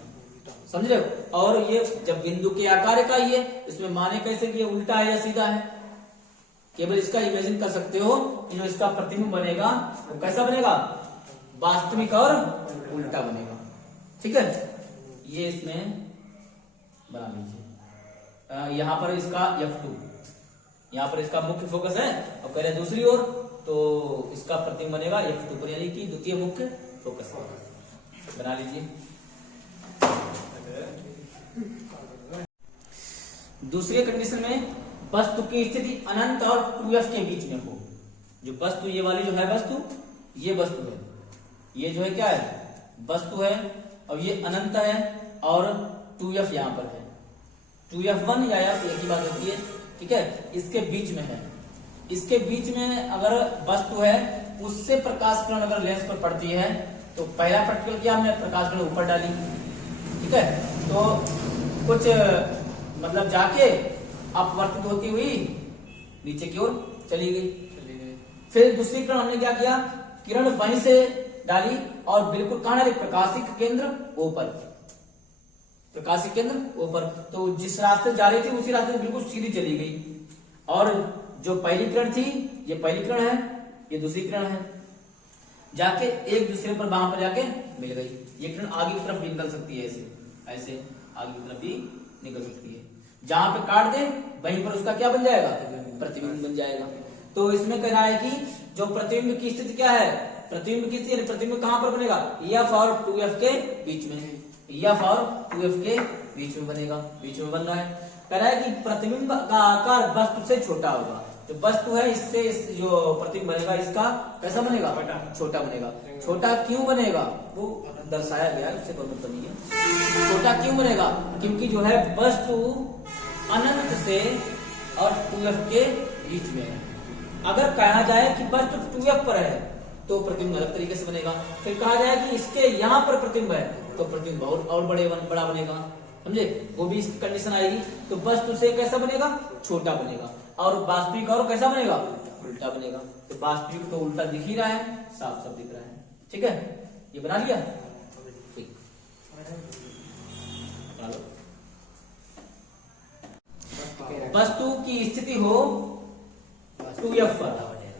समझ रहे हो। और ये जब बिंदु के आकार का ये, इसमें माने कैसे कि ये उल्टा है या सीधा है, केवल इसका इमेजिन कर सकते हो कि जो इसका प्रतिबिंब बनेगा वो कैसा बनेगा, वास्तविक और उल्टा बनेगा, ठीक है। ये इसमें बना लीजिए। यहाँ पर इसका F2, यहाँ पर इसका मुख्य फोकस है और कह रहे दूसरी ओर, तो इसका प्रतिबिंब बनेगा F2 पर, यानी कि द्वितीय मुख्य फोकस बना लीजिए। दूसरे कंडीशन में वस्तु की स्थिति अनंत और 2f के बीच में हो। जो वस्तु ये वाली जो है वस्तु, ये वस्तु है, ये जो है क्या है, वस्तु है, और ये अनंत है, और 2f यहाँ पर है, 2f1 या f एक ही बात होती है, ठीक है। इसके बीच में है, इसके बीच में अगर वस्तु है, उससे प्रकाश किरण अगर लेंस पर पड़ती है तो पहला प्रैक्टिकल किया हमने, प्रकाश किरण ऊपर डाली, ठीक है, तो कुछ मतलब जाके अपवर्तित होती हुई नीचे की ओर चली गई। फिर दूसरी किरण हमने क्या किया, किरण वहीं से डाली और बिल्कुल कहां डाली, प्रकाशिक केंद्र ऊपर, प्रकाशिक केंद्र ऊपर, तो जिस रास्ते जा रही थी उसी रास्ते से बिल्कुल सीधी चली गई। और जो पहली किरण थी, ये पहली किरण है, ये दूसरी किरण है, जाके एक दूसरे पर वहां पर जाके मिल गई। ये किरण आगे की तरफ भी निकल सकती है, ऐसे ऐसे आगे की तरफ भी निकल सकती है। जहां पे काट दे वहीं पर उसका क्या बन जाएगा, प्रतिबिंब बन जाएगा। तो इसमें कह रहा है कि जो प्रतिबिंब की स्थिति क्या है, प्रतिबिंब की स्थिति, प्रतिबिंब कहां पर बनेगा, F और 2f के बीच में, F और 2f के बीच में बनेगा, बीच में बन रहा है। कह रहा है कि प्रतिबिंब का आकार वस्तु से छोटा होगा। जो वस्तु है इससे जो प्रतिबिंब बनेगा इसका कैसा बनेगा, छोटा बनेगा। छोटा क्यों बनेगा वो दर्शाया गया है, उससे कोई मतलब नहीं है। छोटा क्यों बनेगा, क्योंकि जो है वस्तु अनंत से और 2f के बीच में है। अगर कहा जाए कि वस्तु 2f पर है तो प्रतिबिंब अलग तरीके से बनेगा। फिर कहा जाए कि इसके यहाँ पर प्रतिबिंब है तो प्रतिबिंब बहुत और बड़ा बनेगा, समझे, वो भी इसकी कंडीशन आएगी। तो वस्तु से कैसा बनेगा, छोटा बनेगा, और वास्तविक और कैसा बनेगा, उल्टा बनेगा। तो वास्तविक तो उल्टा दिख ही रहा है, साफ साफ दिख रहा है, ठीक है। ये बना लिया, ठीक, बना लो। वस्तु की स्थिति हो 2f पर,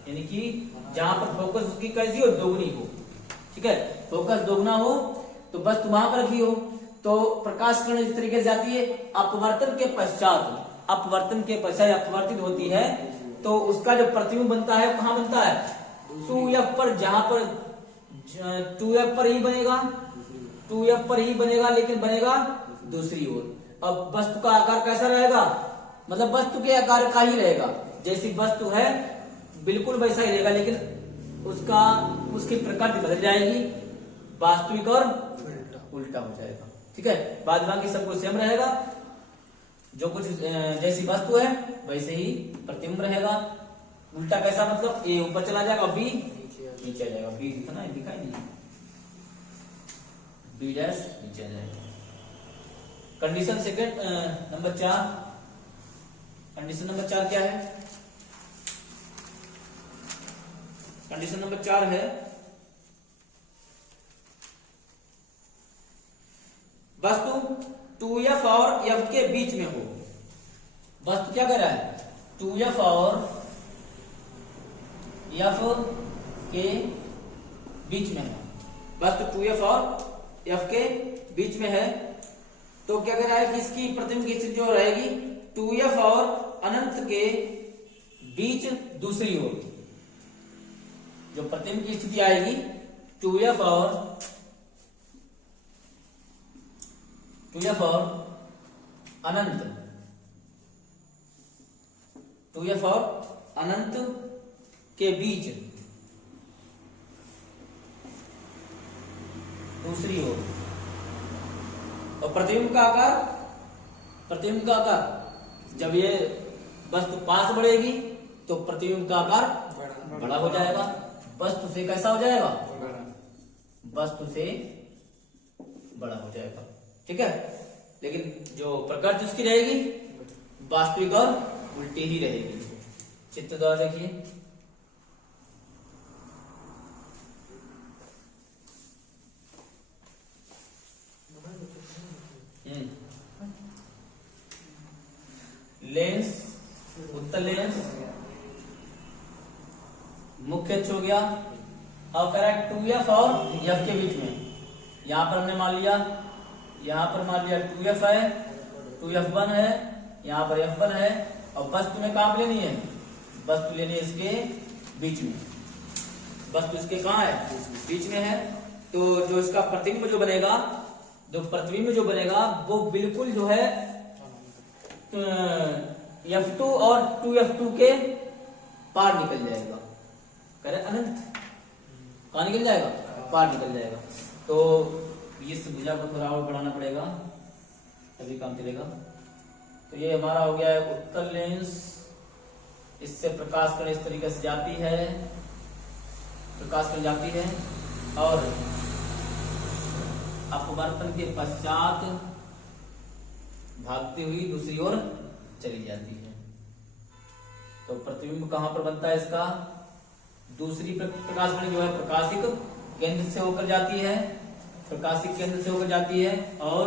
यानी कि जहां पर फोकस उसकी कैसी हो, दोगुनी हो, ठीक है। फोकस दोगुना हो तो वस्तु वहां पर रखी हो, तो प्रकाश किरण इस तरीके से जाती है। अपवर्तन के पश्चात, अपवर्तन के पश्चात अपवर्तित होती है तो उसका जो प्रतिबिंब बनता है कहां बनता है, 2f पर, जहां पर 2f पर ही बनेगा, 2f पर ही बनेगा, लेकिन बनेगा दूसरी ओर। अब वस्तु का आकार कैसा रहेगा, मतलब वस्तु के आकार का ही रहेगा, जैसी वस्तु है बिल्कुल वैसा ही रहेगा, लेकिन उसकी प्रकृति बदल जाएगी, वास्तविक और उल्टा हो जाएगा, ठीक है। बाद बाकी सब कुछ सेम रहेगा, जो कुछ जैसी वस्तु है वैसे ही प्रतिबिंब रहेगा। उल्टा कैसा, मतलब ए ऊपर चला जाएगा, बी नीचे जाएगा, बी दिखा दिखाई नहीं, बी डैश नीचे जाएगा। Condition second number 4, condition number 4 क्या है, कंडीशन नंबर 4 है वस्तु 2f और f के बीच में हो। वस्तु क्या कर रहा है, 2f और f के बीच में है। वस्तु 2f और f के बीच में है तो क्या कर रहा है कि इसकी प्रतिबिंब की स्थिति जो रहेगी 2f और अनंत के बीच दूसरी ओर। जो प्रतिबिंब की स्थिति आएगी 2f और अनंत 2f और अनंत के बीच दूसरी ओर। और प्रतिबिंब का आकार जब ये वस्तु पास बढ़ेगी तो प्रतिबिंब का आकार बड़ा हो जाएगा, वस्तु से कैसा हो जाएगा, वस्तु से बड़ा हो जाएगा। ठीक है, लेकिन जो प्रकृति उसकी रहेगी वास्तविक और उल्टी ही रहेगी। चित्र द्वारा देखिए, लेंस, उत्तल लेंस, मुख्य अक्ष हो गया। अब कह रहा है 2f और f के बीच में। यहां पर हमने मान लिया 2f है, 2f1 है, यहां पर f1 है। और वस्तु में कहां लेनी है, वस्तु लेनी है इसके बीच में। वस्तु इसके कहां है, बीच में है। तो जो इसका प्रतिबिंब जो बनेगा वो बिल्कुल जो है f2 और 2f2 के पार निकल जाएगा। करे अनंत कहां निकल जाएगा, पार निकल जाएगा। तो इस भुजा को थोड़ा और बढ़ाना पड़ेगा तभी काम चलेगा। तो ये हमारा हो गया है उत्तल लेंस। इससे प्रकाश किरण इस तरीके से जाती है, और अपवर्तन के पश्चात भागती हुई दूसरी ओर चली जाती है। तो प्रतिबिंब कहां पर बनता है इसका, दूसरी प्रकाश किरण जो है प्रकाशिक केंद्र से होकर जाती है, और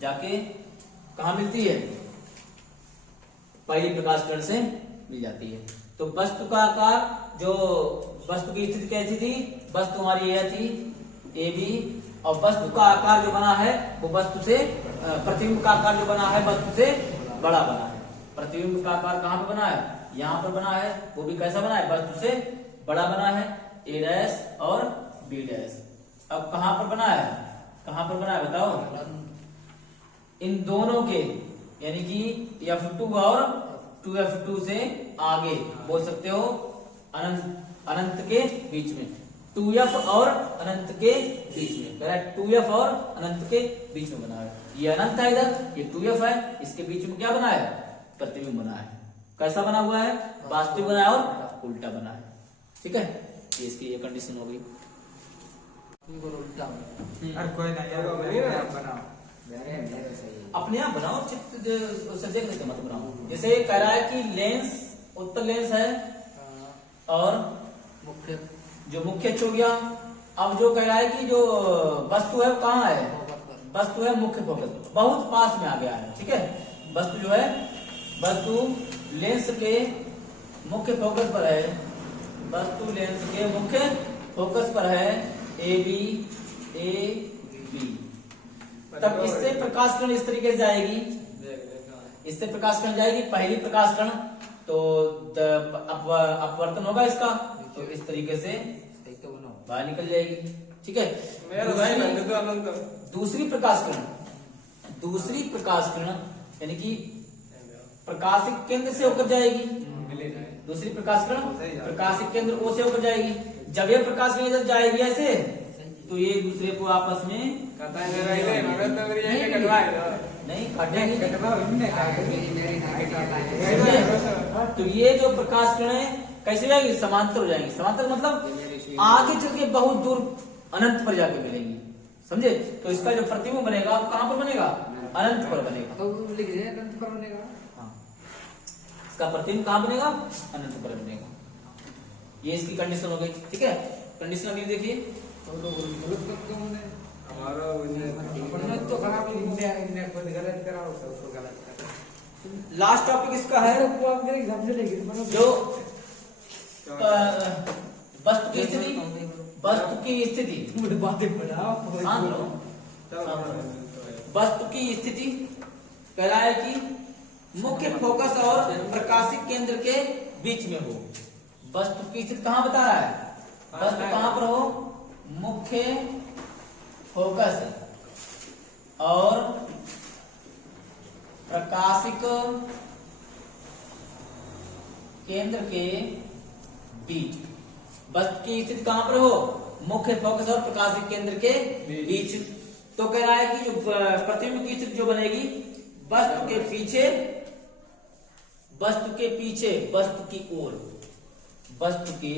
जाके कहा मिलती है, पहली प्रकाश किरण से मिल जाती है। तो वस्तु का आकार, जो वस्तु की स्थिति कैसी थी, वस्तु हमारी यह थी AB, और वस्तु का आकार जो बना है वो वस्तु से, प्रतिबिंब का आकार जो बना है वस्तु से बड़ा बना है। प्रतिबिंब का आकार कहां पे बना है, यहां पर बना है, वो भी कैसा बना है, वस्तु से बड़ा बना है, A' और B'। अब कहां पर बना है बताओ, इन दोनों के यानी कि f2 और 2f2 से आगे बोल सकते हो, अनंत के बीच में, 2f और अनंत के बीच में, 2f और अनंत के बीच में बना है। ये अनंत है इधर, ये 2f है, इसके बीच में क्या बना है, प्रतिबिंब बना है। कैसा बना हुआ है, वास्तविक बना है और उल्टा बना है। ठीक है, ये इसकी ये कंडीशन हो गई। अपने आप बनाओ, चित्र देख लेते मत बनाओ। जैसे कह रहा है कि लेंस, उत्तल लेंस है और जो मुख्य अक्ष हो गया। अब जो कह रहा है कि जो वस्तु है कहाँ है, वस्तु है मुख्य फोकस, बहुत पास में आ गया है। ठीक है, वस्तु जो है, वस्तु लेंस के मुख्य फोकस पर है, वस्तु लेंस के मुख्य फोकस पर है, AB। तब इससे प्रकाश किरण इस तरीके से जाएगी, पहली प्रकाश किरण, तो अपवर्तन होगा इसका, तो इस तरीके से बाहर निकल जाएगी। ठीक है, दूसरी प्रकाश किरण यानी कि प्रकाशिक केंद्र से होकर जाएगी, दूसरी प्रकाश किरण प्रकाशिक केंद्र O से होकर जाएगी। जब ये प्रकाश किरण इधर जाएगी ऐसे, तो ये दूसरे को आपस में नहीं काटेंगे। तो ये जो प्रकाश किरणें कैसे जाएगी, समांतर हो जाएंगी। समांतर मतलब आगे चल के बहुत दूर अनंत पर जाके मिलेंगी, समझे। तो इसका जो प्रतिबिंब बनेगा कहां पर बनेगा, अनंत पर बनेगा। तो अनंत पर बनेगा, हाँ, इसका प्रतिबिंब कहां बनेगा, अनंत पर बनेगा। ये इसकी कंडीशन हो गई। ठीक है, कंडीशन अभी देखिए, हमारा अपने तो खराब इंडिया इंडिया खुद गलत कराओ सबको गलत करो। लास्ट टॉपिक इसका है वो आप मेरे हिसाब से लेंगे जो वस्तु की स्थिति। वस्तु की स्थिति मुझे बातें बनाओ शांत रहो। वस्तु की स्थिति कह रहा है कि मुख्य फोकस और प्रकाशिक केंद्र के बीच में हो। वस्तु की स्थिति कहाँ बता रहा है? वस्तु कहाँ पर हो? मुख्य फोकस और प्रकाशिक केंद्र के बीच। वस्तु की स्थिति कहाँ पर हो? मुख्य फोकस और प्रकाशिक केंद्र के बीच। तो कह रहा है कि जो प्रतिबिंब की स्थिति जो बनेगी वस्तु के पीछे, वस्तु के पीछे, वस्तु की ओर, वस्तु के,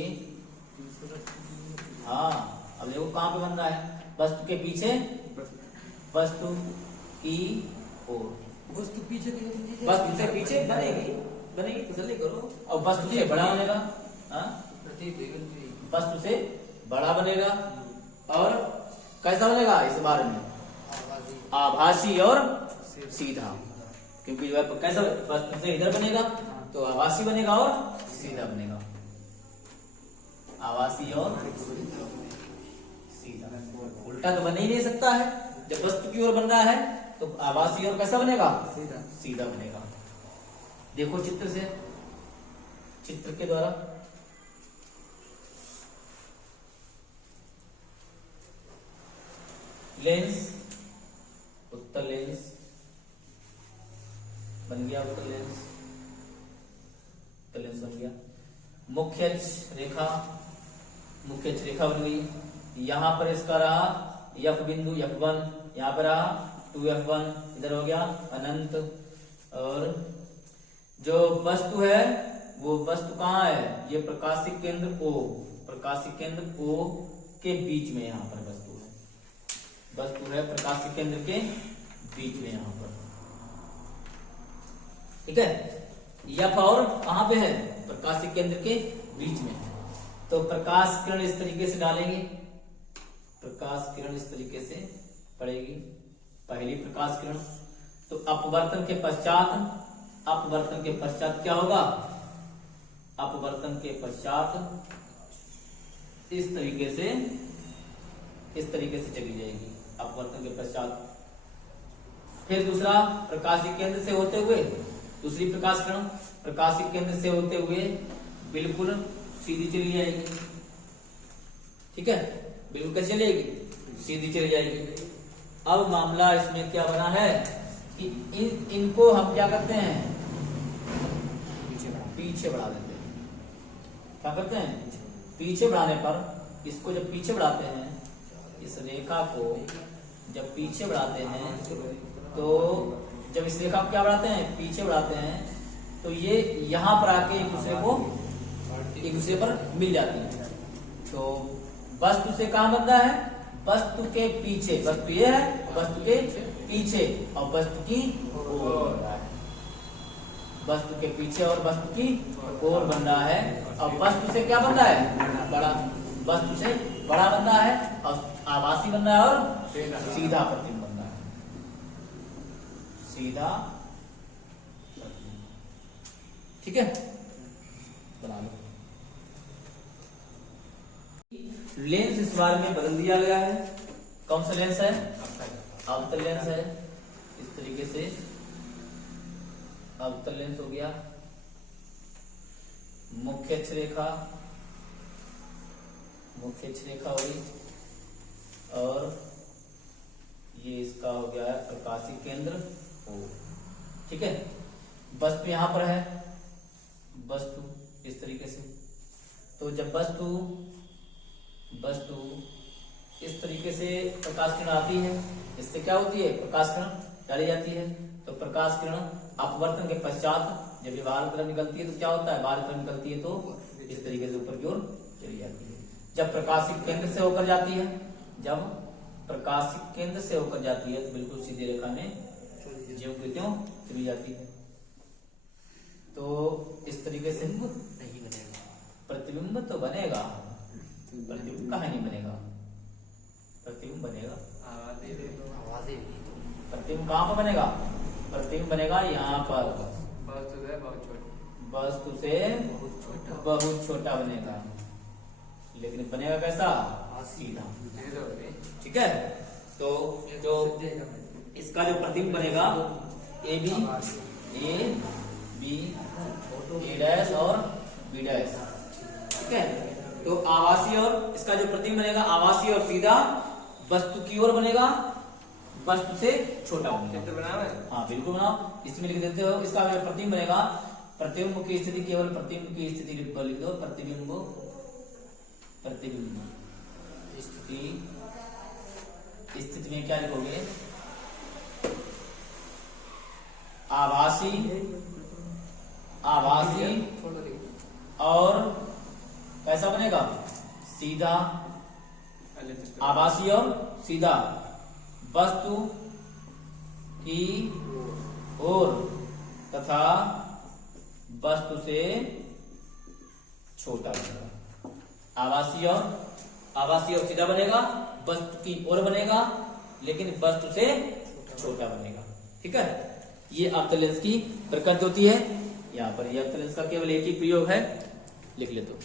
हाँ अब देखो कहां पे बन रहा है? वस्तु के पीछे, वस्तु की ओर। वस्तु पीछे वस्तु से पीछे बनेगी, बनेगी तसल्ली करो। और वस्तु से बड़ा बनेगा, हाँ वस्तु से बड़ा बनेगा। और कैसा बनेगा? इस बारे में आभासी और सीधा, क्योंकि कैसा वस्तु से इधर बनेगा तो आभासी बनेगा और सीधा बनेगा। आभासी और सीधा, उल्टा तो बन ही नहीं सकता है। जब वस्तु की ओर बन रहा है तो आभासी और कैसा बनेगा? सीधा बनेगा। देखो चित्र से, चित्र के द्वारा लेंस, उत्तल लेंस बन गया, उत्तल लेंस, उत्तल लेंस बन गया। मुख्य अक्ष रेखा, मुख्य अक्ष रेखा बन गई। यहां पर इसका रहा F बिंदु F1, यहां पर रहा 2F1, इधर हो गया अनंत। और जो वस्तु है वो वस्तु कहाँ है? ये प्रकाशिक केंद्र O, प्रकाशिक केंद्र O के बीच में यहाँ पर वस्तु है। वस्तु है प्रकाशिक केंद्र के बीच में यहाँ पर, ठीक है। F और कहाँ पे है? प्रकाशिक केंद्र के बीच में। तो प्रकाश किरण इस तरीके से डालेंगे, प्रकाश किरण इस तरीके से पड़ेगी, पहली प्रकाश किरण। तो अपवर्तन के पश्चात, अपवर्तन के पश्चात क्या होगा? अपवर्तन के पश्चात इस तरीके से, इस तरीके से चली जाएगी अपवर्तन के पश्चात। फिर दूसरा प्रकाशिक केंद्र से होते हुए, दूसरी प्रकाश किरण प्रकाशिक केंद्र से होते हुए बिल्कुल सीधी चली जाएगी, ठीक है। बिल्कुल कैसे चलेगी? सीधी चली जाएगी। अब मामला इसमें क्या बना है कि इनको हम क्या करते हैं? पीछे बढ़ा देते हैं। क्या करते हैं? पीछे बढ़ाने पर, इसको जब पीछे बढ़ाते हैं, इस रेखा को जब पीछे बढ़ाते हैं, तो जब इस रेखा को क्या बढ़ाते हैं? पीछे बढ़ाते हैं, तो ये यहां पर आके एक दूसरे पर मिल जाती है। तो वस्तु से कहां बनता है? वस्तु के पीछे, वस्तु ये है, वस्तु के पीछे और वस्तु की ओर, वस्तु के पीछे और वस्तु की ओर बन रहा है। और वस्तु से क्या बन रहा है? बड़ा, वस्तु से बड़ा बन रहा है और आभासी बन रहा है और सीधा प्रतिबिंब बन रहा है, सीधा प्रतिबिंब, ठीक है। बना लो। लेंस इस बार में बदल दिया गया है। कौन सा लेंस है? अवतल लेंस है। इस तरीके से अवतल लेंस हो गया। मुख्य अक्ष रेखा, मुख्य अक्ष रेखा हो गई। और ये इसका हो गया है प्रकाशिक केंद्र O, ठीक है। वस्तु यहां पर है, वस्तु इस तरीके से। तो जब वस्तु इस तरीके से प्रकाश किरण आती है, इससे क्या होती है? प्रकाश किरण डाली जाती है। तो प्रकाश किरण अपवर्तन के पश्चात जब ये बाहर की तरफ निकलती है तो क्या होता है? बाहर की तरफ निकलती है तो इस तरीके से ऊपर की ओर चली जाती है। जब प्रकाशिक केंद्र से होकर जाती है, जब प्रकाशिक केंद्र से होकर जाती है तो बिल्कुल सीधी रेखा में ज्यों की त्यों चली जाती है। तो इस तरीके से नहीं बनेगा प्रतिबिंब। तो बनेगा, प्रतिबिंब कहाँ नहीं बनेगा? प्रतिबिंब बनेगा। प्रतिबिंब कहाँ पर बनेगा? प्रतिबिंब बनेगा यहाँ पर, वस्तु से बहुत छोटा। वस्तु से बहुत छोटा बनेगा, लेकिन बनेगा कैसा? सीधा। ये तो होगी। ठीक है, तो जो इसका जो प्रतिबिंब बनेगा ए बी ए डैश और बी डैश। ठीक है, तो आवासीय और इसका जो प्रतिबिंब बनेगा आवासीय और सीधा वस्तु की ओर बनेगा, वस्तु से छोटा बनेगा। चित्र बनाओ है? हाँ बिल्कुल बनाओ, इसमें लिख देते हो। इसका जो प्रतिबिंब बनेगा, प्रतिबिंब की स्थिति केवल प्रतिबिंब की स्थिति लिख दो, प्रतिबिंब स्थिति में क्या लिखोगे? आभासी और कैसा बनेगा? सीधा। पहले चित्र आभासी और सीधा वस्तु की ओर तथा वस्तु से छोटा बनेगा। आभासी और सीधा बनेगा, वस्तु की ओर बनेगा, लेकिन वस्तु से छोटा बनेगा। ठीक है, ये अवतल लेंस की प्रकृति होती है। यहाँ पर ये अवतल लेंस का केवल एक ही प्रयोग है, लिख लेते हो।